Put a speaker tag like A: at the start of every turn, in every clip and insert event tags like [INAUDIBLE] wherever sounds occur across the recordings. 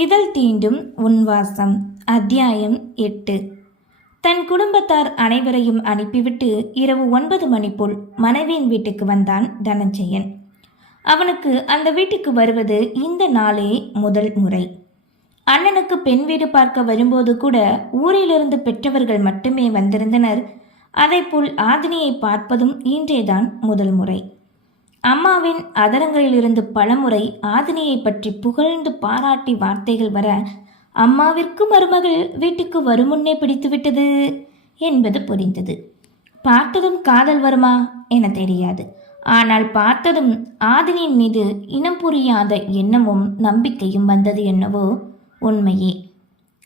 A: இதழ் தீண்டும் உன்வாசம் அத்தியாயம் எட்டு. தன் குடும்பத்தார் அனைவரையும் அனுப்பிவிட்டு இரவு ஒன்பது மணி போல் மனைவியின் வீட்டுக்கு வந்தான் தனஞ்சயன். அவனுக்கு அந்த வீட்டுக்கு வருவது இந்த நாளே முதல் முறை. அண்ணனுக்கு பெண் வீடு பார்க்க வரும்போது கூட ஊரிலிருந்து பெற்றவர்கள் மட்டுமே வந்திருந்தனர். அதைப்போல் ஆதினியை பார்ப்பதும் இன்றேதான் முதல் முறை. அம்மாவின் அதரங்களிலிருந்து பலமுறை ஆதினியை பற்றி புகழ்ந்து பாராட்டி வார்த்தைகள் வர அம்மாவிற்கு மருமகள் வீட்டுக்கு வருமுன்னே பிடித்துவிட்டது என்பது புரிந்தது. பார்த்ததும் காதல் வருமா என தெரியாது. ஆனால் பார்த்ததும் ஆதினியின் மீது இனம் புரியாத எண்ணமும் நம்பிக்கையும் வந்தது என்னவோ உண்மையே.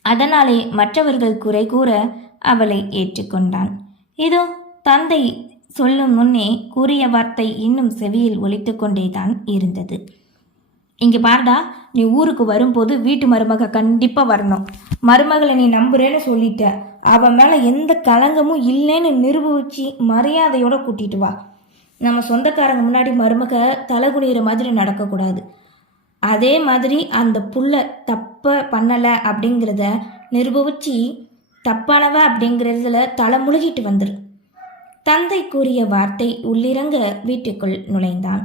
A: அதனாலே மற்றவர்கள் குறை கூற அவளை ஏற்றுக்கொண்டான். இதோ தந்தை சொல்லும் முன்னே கூறிய வார்த்தை இன்னும் செவியில் ஒலித்து கொண்டேதான் இருந்தது. இங்கே பாருடா நீ ஊருக்கு வரும்போது வீட்டு மருமக கண்டிப்பாக வரணும். மருமகளை நீ நம்புறேன்னு சொல்லிட்ட. அவன் மேலே எந்த கலங்கமும் இல்லைன்னு நிரூபிச்சு மரியாதையோட கூட்டிட்டு வா. நம்ம சொந்தக்காரங்க முன்னாடி மருமக தலை குனிகிற மாதிரி நடக்கக்கூடாது. அதே மாதிரி அந்த புள்ள தப்ப பண்ணலை அப்படிங்கிறத நிரூபிச்சு தப்பானவ அப்படிங்கிறதுல தலை முழுகிட்டு வந்துடும் தந்தை கூறிய வார்த்தை உள்ளிறங்க வீட்டுக்குள் நுழைந்தான்.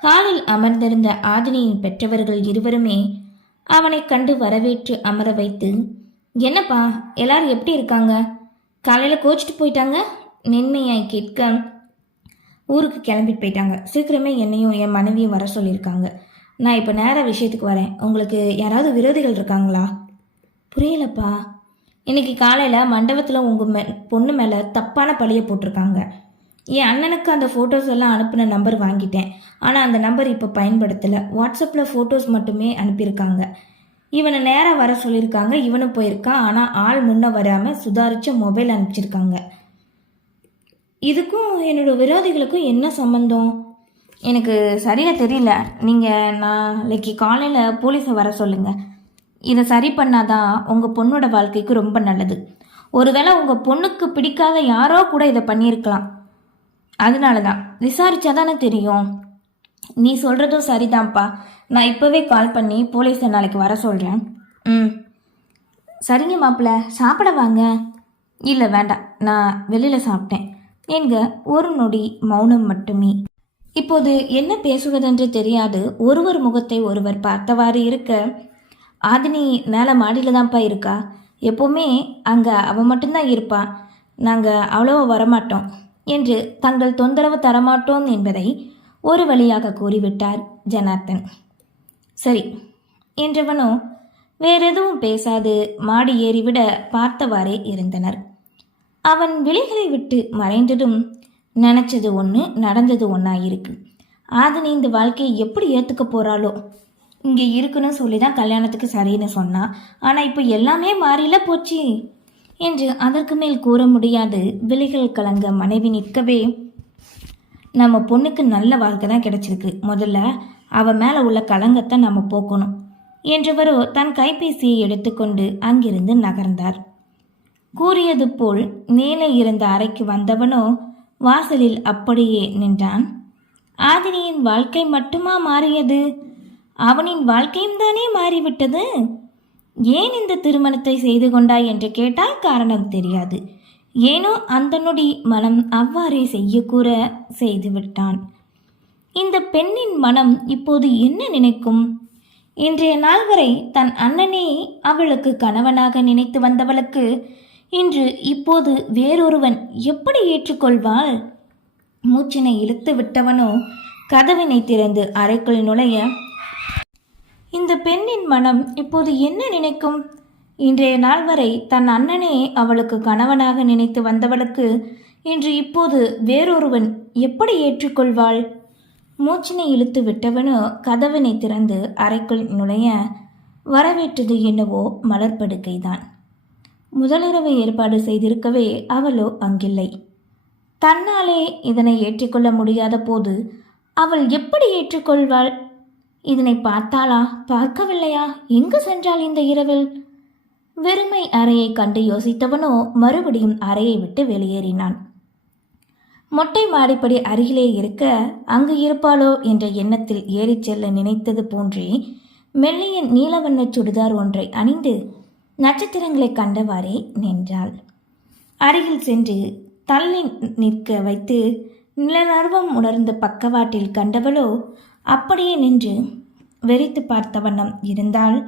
A: ஹாலில் அமர்ந்திருந்த ஆதினியின் பெற்றவர்கள் இருவருமே அவனை கண்டு வரவேற்று அமர வைத்து என்னப்பா எல்லாரும் எப்படி இருக்காங்க? காலையில் கோச்சிட்டு போயிட்டாங்க? மென்மையாய் கேட்க ஊருக்கு கிளம்பிட்டு போயிட்டாங்க. சீக்கிரமே என்னையும் என் மனைவியும் வர சொல்லியிருக்காங்க. நான் இப்போ நேர விஷயத்துக்கு வரேன். உங்களுக்கு யாராவது விரோதிகள் இருக்காங்களா? புரியலப்பா. இன்னைக்கு காலையில் மண்டபத்தில் உங்கள் மே பொண்ணு மேலே தப்பான பழியை போட்டிருக்காங்க. என் அண்ணனுக்கு அந்த ஃபோட்டோஸ் எல்லாம் அனுப்பின நம்பர் வாங்கிட்டேன். ஆனால் அந்த நம்பர் இப்போ பயன்படுத்தலை. வாட்ஸ்அப்பில் ஃபோட்டோஸ் மட்டுமே அனுப்பியிருக்காங்க. இவனை நேராக வர சொல்லியிருக்காங்க. இவனும் போயிருக்கான் ஆனால் ஆள் முன்ன வராமல் சுதாரிச்ச மொபைல் அனுப்பிச்சிருக்காங்க. இதுக்கும் என்னோட விரோதிகளுக்கும் என்ன சம்மந்தம் எனக்கு சரியாக தெரியல. நீங்கள் நாளைக்கு காலையில் போலீஸை வர சொல்லுங்கள் இதை சரி பண்ணாதான் உங்கள் பொண்ணோட வாழ்க்கைக்கு ரொம்ப நல்லது. ஒருவேளை உங்கள் பொண்ணுக்கு பிடிக்காத யாரோ கூட இதை பண்ணியிருக்கலாம். அதனால தான் விசாரிச்சா தானே தெரியும். நீ சொல்கிறதும் சரிதான்ப்பா. நான் இப்போவே கால் பண்ணி போலீஸை நாளைக்கு வர சொல்கிறேன் ம். சரிங்க மாப்பிள்ள சாப்பிட வாங்க. இல்லை வேண்டாம். நான் வெளியில் சாப்பிட்டேன். என்க ஒரு நொடி மௌனம் மட்டுமே. இப்போது என்ன பேசுவதென்று தெரியாது. ஒருவர் முகத்தை ஒருவர் பார்த்தவாறு இருக்க ஆதினி மேலே மாடியில் தான்ப்பா இருக்கா? எப்போவுமே அங்கே அவள் மட்டும்தான் இருப்பா. நாங்கள் அவ்வளோவா வரமாட்டோம் என்று தங்கள் தொந்தரவு தரமாட்டோம் என்பதை ஒரு வழியாக கூறிவிட்டார் ஜனார்த்தன். சரி என்றவனோ வேறெதுவும் பேசாது மாடி ஏறிவிட பார்த்தவாறே இருந்தனர். அவன் விழிகளை விட்டு மறைந்ததும் நினச்சது ஒன்று நடந்தது ஒன்றா இருக்கு ஆதினி இந்த வாழ்க்கையை எப்படி ஏற்றுக்க போகிறாளோ இங்கே இருக்குன்னு சொல்லி தான் கல்யாணத்துக்கு சரின்னு சொன்னான் ஆனால் இப்போ எல்லாமே மாறில போச்சு. என்று அதற்கு மேல் கூற முடியாது. விலைகள் கலங்க மனைவி நிற்கவே நம்ம பொண்ணுக்கு நல்ல வாழ்க்கை தான் கிடைச்சிருக்கு. முதல்ல அவ மேலே உள்ள கலங்கத்தை நம்ம போக்கணும். என்றவரோ தன் கைபேசியை எடுத்துக்கொண்டு அங்கிருந்து நகர்ந்தார். கூறியது போல் மேலே இருந்த அறைக்கு வந்தவனோ வாசலில் அப்படியே நின்றான். ஆதினியின் வாழ்க்கை மட்டுமா மாறியது? அவனின் வாழ்க்கையும் தானே மாறிவிட்டது? ஏன் இந்த திருமணத்தை செய்து கொண்டாய் என்று கேட்டால் காரணம் தெரியாது. ஏனோ அந்த நொடி மனம் அவ்வாறே செய்யக்கூற செய்து விட்டான் இந்த பெண்ணின் மனம் இப்போது என்ன நினைக்கும்? இன்றைய நாள் வரை தன் அண்ணனே அவளுக்கு கணவனாக நினைத்து வந்தவளுக்கு இன்று இப்போது வேறொருவன் எப்படி ஏற்றுக்கொள்வாள்? மூச்சினை இழுத்து விட்டவனோ கதவினை திறந்து அறைக்குள் நுழைய இந்த பெண்ணின் மனம் இப்போது என்ன நினைக்கும்? இன்றைய நாள் வரை தன் அண்ணனே அவளுக்கு கணவனாக நினைத்து வந்தவளுக்கு இன்று இப்போது வேறொருவன் எப்படி ஏற்றுக்கொள்வாள்? மூச்சினை இழுத்து விட்டவனோ கதவினை திறந்து அறைக்குள் நுழைய வரவேற்றது என்னவோ மலர்படுக்கைதான் முதலிரவு ஏற்பாடு செய்திருக்கவே அவளோ அங்கில்லை. தன்னாலே இதனை ஏற்றுக்கொள்ள முடியாத போது அவள் எப்படி ஏற்றுக்கொள்வாள்? இதனை பார்த்தாளா? பார்க்கவில்லையா? எங்கு சென்றாள் இந்த இரவில்? வெறுமை அறையை கண்டு யோசித்தவனோ மறுபடியும் அறையை விட்டு வெளியேறினான். மொட்டை மாடிப்படி அருகிலே இருக்க அங்கு இருப்பாளோ என்ற எண்ணத்தில் ஏறிச் செல்ல நினைத்தது போன்றே மெல்லிய நீலவண்ண சுடிதார் ஒன்றை அணிந்து நட்சத்திரங்களை கண்டவாறே நின்றாள். அருகில் சென்று தள்ளி நிற்க வைத்து நிலநர்வம் உணர்ந்த பக்கவாட்டில் கண்டவளோ அப்படியே நின்று வெறித்து பார்த்த வண்ணம் இருந்தால்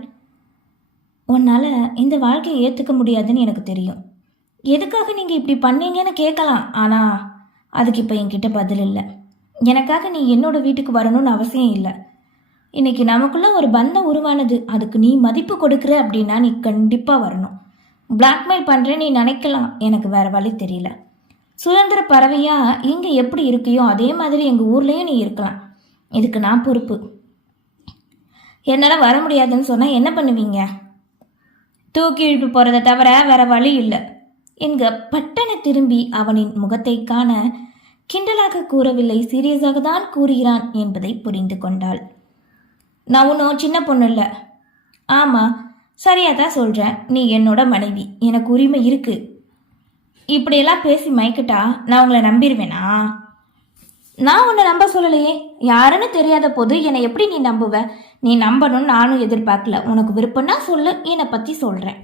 A: உன்னால் இந்த வாழ்க்கையை ஏற்றுக்க முடியாதுன்னு எனக்கு தெரியும். எதுக்காக நீங்கள் இப்படி பண்ணீங்கன்னு கேட்கலாம் ஆனால் அதுக்கு இப்போ என்கிட்ட பதில் இல்லை. எனக்காக நீ என்னோட வீட்டுக்கு வரணும்னு அவசியம் இல்லை. இன்றைக்கி நமக்குள்ளே ஒரு பந்தம் உருவானது. அதுக்கு நீ மதிப்பு கொடுக்குற அப்படின்னா நீ கண்டிப்பாக வரணும். பிளாக்மெயில் பண்ணுறேன் நீ நினைக்கலாம். எனக்கு வேறு வழி தெரியல. சுதந்திர பறவையாக இங்கே எப்படி இருக்கியோ அதே மாதிரி எங்கள் ஊர்லேயும் நீ இருக்கலாம். இதுக்கு நான் பொறுப்பு. என்னால் வர முடியாதுன்னு சொன்னால் என்ன பண்ணுவீங்க? தூக்கி இழுப்பு போகிறத தவிர வேற வழி இல்லை. என்க பட்டனை திரும்பி அவனின் முகத்தை காண கிண்டலாக கூறவில்லை சீரியஸாக தான் கூறுகிறான் என்பதை புரிந்து கொண்டாள். நான் ஒன்றும் சின்ன பொண்ணு இல்லை. ஆமாம் சரியாக தான் சொல்கிறேன் நீ என்னோட மனைவி. எனக்கு உரிமை இருக்குது இப்படியெல்லாம் பேசி மயக்கிட்டா நான் உங்களை நம்பிடுவேனா நான் உன்னை நம்ப சொல்லலையே. யாருன்னு தெரியாத போது என்னை எப்படி நீ நம்புவ? நீ நம்பணும்னு நானும் எதிர்பார்க்கல. உனக்கு விருப்பம்னா சொல்லு. என்னை பற்றி சொல்கிறேன்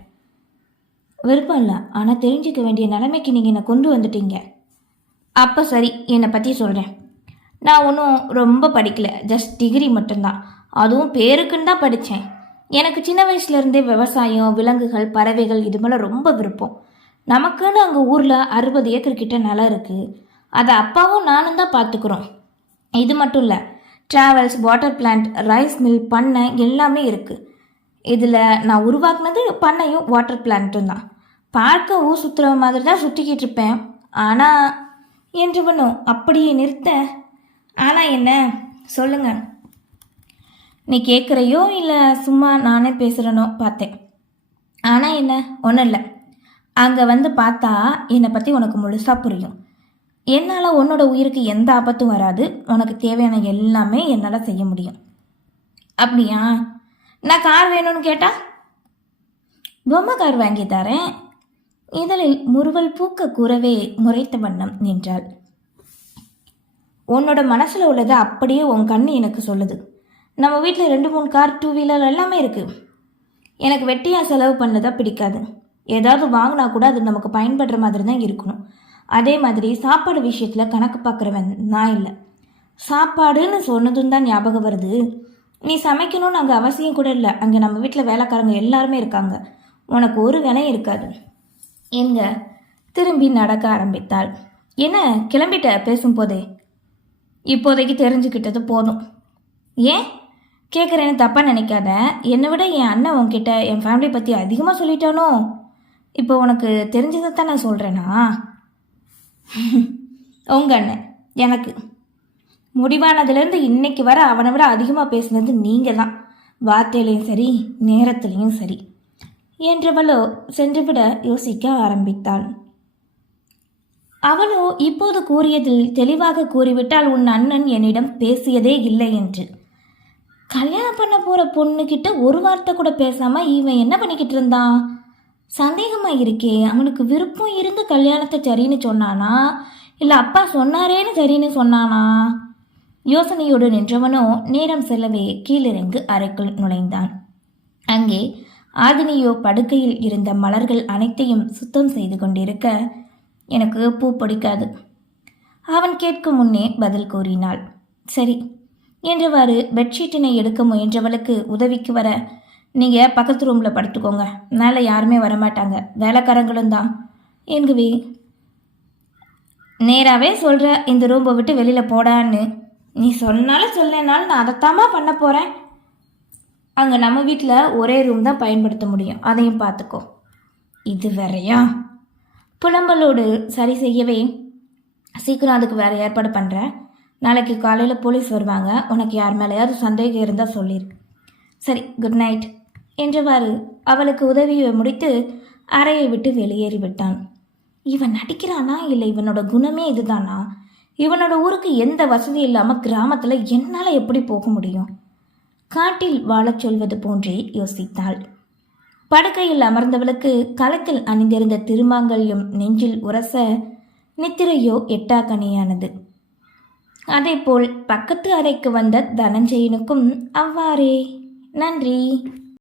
A: விருப்பம் இல்லை. ஆனால் தெரிஞ்சுக்க வேண்டிய நிலைமைக்கு நீங்கள் என்னை கொண்டு வந்துட்டீங்க. அப்போ சரி என்னை பற்றி சொல்கிறேன் நான் ஒன்றும் ரொம்ப படிக்கல. ஜஸ்ட் டிகிரி மட்டும்தான். அதுவும் பேருக்குன்னு தான் படித்தேன் எனக்கு சின்ன வயசுலேருந்தே விவசாயம் விலங்குகள் பறவைகள் இது மேலே ரொம்ப விருப்பம். நமக்குன்னு அங்கே ஊரில் அறுபது ஏக்கர் கிட்ட நிலம் இருக்குது அதை அப்பாவும் நானும் தான் பார்த்துக்குறோம். இது மட்டும் இல்லை travels water plant rice mill பண்ணை எல்லாமே இருக்குது இதில் நான் உருவாக்குனது பண்ணையும் வாட்டர் பிளான்ட்டும் தான். பார்க்க ஊர் சுற்றுற மாதிரி தான் சுற்றிக்கிட்டு இருப்பேன். ஆனால் என்றவனும் அப்படியே நிறுத்த ஆனால் என்ன? சொல்லுங்க. நீ கேட்குறையோ இல்லை சும்மா நானே பேசுகிறனோ பார்த்தேன். ஆனால் என்ன? ஒன்றும் இல்லை. அங்கே வந்து பார்த்தா என்னை பற்றி உனக்கு முழுசாக புரியும். என்னால் உன்னோட உயிருக்கு எந்த ஆபத்தும் வராது. உனக்கு தேவையான எல்லாமே என்னால் செய்ய முடியும். அப்படியா? நான் கார் வேணும்னு கேட்டா? பொம்மை கார் வாங்கி தரேன். இதழில் முறுவல் பூக்க கூறவே முறைத்த வண்ணம் நின்றாள். உன்னோட மனசில் உள்ளதை அப்படியே உன் கண்ணு எனக்கு சொல்லுது. நம்ம வீட்டில் ரெண்டு மூணு கார் டூ வீலர் எல்லாமே இருக்குது எனக்கு வெட்டியாக செலவு பண்ணதான் பிடிக்காது. ஏதாவது வாங்கினா கூட அது நமக்கு பயன்படுற மாதிரி தான் இருக்கணும். அதே மாதிரி சாப்பாடு விஷயத்தில் கணக்கு பார்க்குறவன் நான் இல்லை. சாப்பாடுன்னு சொன்னதும் தான் ஞாபகம் வருது. நீ சமைக்கணும்னு அங்கே அவசியம் கூட இல்லை. அங்கே நம்ம வீட்டில் வேலைக்காரங்க எல்லாருமே இருக்காங்க. உனக்கு ஒரு வினையும் இருக்காது. எங்க? திரும்பி நடக்க ஆரம்பித்தாள். என்ன கிளம்பிட்ட? பேசும்போதே. இப்போதைக்கு தெரிஞ்சுக்கிட்டது போதும். ஏன்? கேட்குறேன்னு தப்பாக நினைக்காத. என்னை விட என் அண்ணன் உன்கிட்ட என் ஃபேமிலி பற்றி அதிகமாக சொல்லிட்டானோ? இப்போ உனக்கு தெரிஞ்சதை தான் நான் சொல்கிறேனா [LAUGHS] உங்க அண்ணன் எனக்கு. முடிவானதுலேருந்து இன்னைக்கு வர அவனை விட அதிகமாக பேசுனது நீங்கள் தான் வார்த்தையிலையும் சரி நேரத்துலையும் சரி. என்றவளோ சென்றுவிட யோசிக்க ஆரம்பித்தாள். அவளோ இப்போது கூறியதில் தெளிவாக கூறிவிட்டால் உன் அண்ணன் என்னிடம் பேசியதே இல்லை என்று. கல்யாணம் பண்ண போகிற பொண்ணுக்கிட்ட ஒரு வார்த்தை கூட பேசாமல் இவன் என்ன பண்ணிக்கிட்டு இருந்தான்? சந்தேகமாக இருக்கே அவனுக்கு விருப்பம் இருந்து கல்யாணத்தை சரின்னு சொன்னானா? இல்லை அப்பா சொன்னாரேன்னு சரின்னு சொன்னானா? யோசனையோடு நின்றவனோ நேரம் செல்லவே கீழிறங்கு அறைக்குள் நுழைந்தான். அங்கே ஆதினியோ படுக்கையில் இருந்த மலர்கள் அனைத்தையும் சுத்தம் செய்து கொண்டிருக்க எனக்கு பூ பிடிக்காது. அவன் கேட்கும் முன்னே பதில் கூறினாள். சரி என்றவாறு பெட்ஷீட்டினை எடுக்க முயன்றவளுக்கு உதவிக்கு வர நீங்கள் பக்கத்து ரூமில் படுத்துக்கோங்க. மேலே யாருமே வரமாட்டாங்க. வேலைக்காரங்களும் தான். என்குவே நேராகவே சொல்கிற இந்த ரூமை விட்டு வெளியில் போடான்னு. நீ சொன்னாலும் சொல்லனாலும் நான் அதைத்தாம்மா பண்ண போகிறேன் அங்கே நம்ம வீட்டில் ஒரே ரூம் தான் பயன்படுத்த முடியும். அதையும் பார்த்துக்கோ. இது வேறையா? புலம்பலோடு சரி செய்யவே சீக்கிரம் அதுக்கு வேறு ஏற்பாடு பண்ணுறேன் நாளைக்கு காலையில் போலீஸ் வருவாங்க. உனக்கு யார் மேலேயாவது சந்தேகம் இருந்தால் சொல்லியிருக்கு சரி குட் நைட் என்றவாறு அவளுக்கு உதவியை முடித்து அறையை விட்டு வெளியேறி விட்டான் இவன் நடிக்கிறானா? இல்லை இவனோட குணமே இதுதானா? இவனோட ஊருக்கு எந்த வசதி இல்லாமல் கிராமத்தில் என்னால் எப்படி போக முடியும்? காட்டில் வாழச் சொல்வது போன்றே யோசித்தாள். படுக்கையில் அமர்ந்தவளுக்கு களத்தில் அணிந்திருந்த திருமாங்கல்யம் நெஞ்சில் உரச நித்திரையோ எட்டாக்கணியானது அதேபோல் பக்கத்து அறைக்கு வந்த தனஞ்சயனுக்கும் அவ்வாறே. நன்றி.